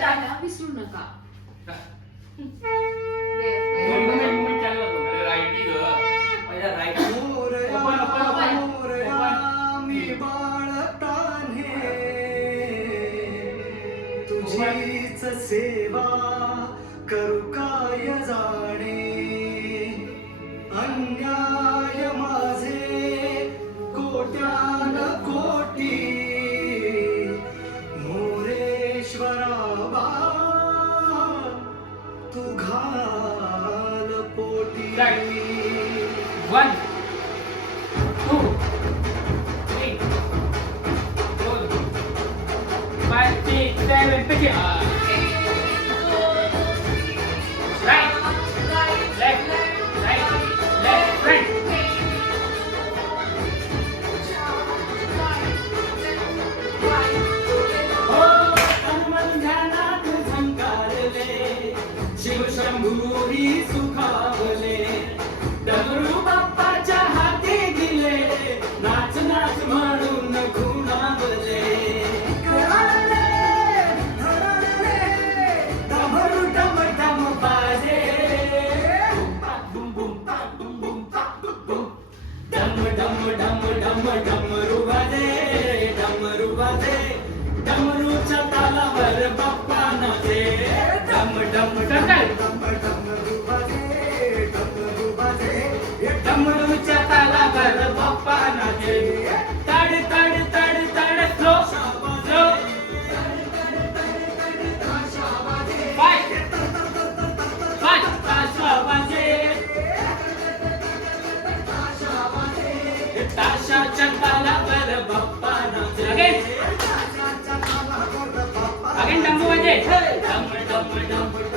करायला विसरू नका. मी बाळताने तुझीच सेवा करू काय जाणे अन्याय माझे कोट्यान कोटी मोरेश्वरा बा तू घाल पोटी. 1 2 3 4 5 6 7 begin. Right, left, right, left, right. हो हनुमान ध्यानात झंकारले शिवशंभुरी सुखावले डमरू बाप्पाच्या हाती दिले नाच नाच म्हणून खुणावले डमरू डम डम बाजे बुम बुम पाक बुम बुम पाक बुम बुम डम डम डम डम डमरू बाजे डमरूच्या तालावर बाप्पा नाचे डम डम डमरूच्या तालावर बाप्पा नाचे तड तड तड तड स्लो स्लो पाच पाच ताशा वाजे ताशाच्या तालावर बाप्पा नाचे अगेन डमरू वाजे डम डम डम